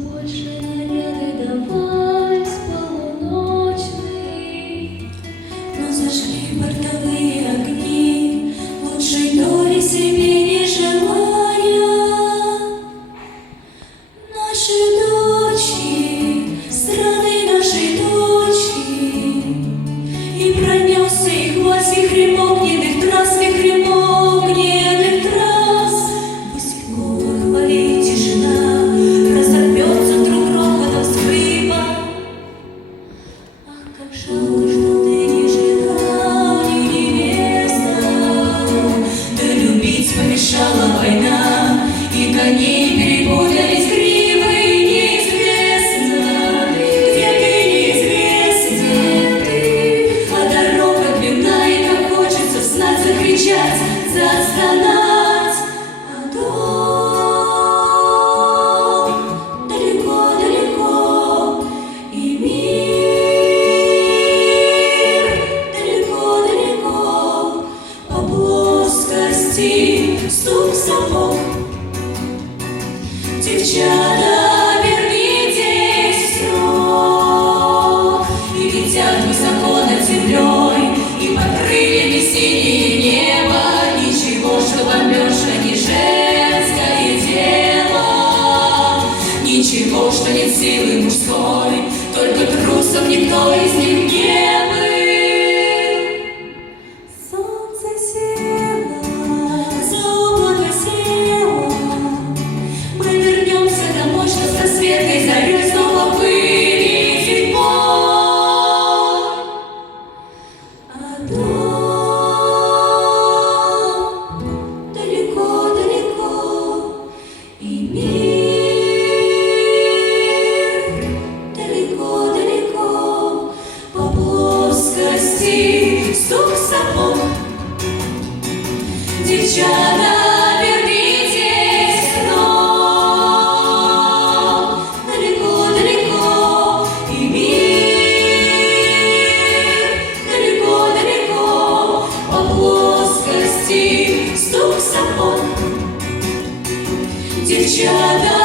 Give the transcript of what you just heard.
больше наряды давай с полуночный. Но зажгли бортовые огни, лучшей доли себе не желая. Наши дочки, страны нашей дочки, и пронесся их власть вихрем огненных трасс, вихрем огненных трасс. Пусть в горах повеет тишина, разорвется вдруг грохотом скрипа. Ах, как жалко, что ты не жила, не невеста, да любить помешала война, и коней перепутались гривы, неизвестно, где ты, неизвестно ты. А дорога длинна, и как хочется встать, закричать, застонать. А дом далеко-далеко, и мир далеко-далеко. По плоскости стук сапог. Девчата, вернитесь в срок, и летят высоко над землей, и под крыльями синее небо. Ничего, что бомбежка не женское дело, ничего, что нет силы мужской, только трусом никто из них не был. Солнце село, за облако село, мы вернемся домой, что со светлой зарей снова вылетит бой. А дом далеко-далеко, и мир далеко-далеко. По плоскости стук сапог. Девчата, вернитесь вновь, далеко-далеко, и мир далеко-далеко. По плоскости стук сапог. Девчата,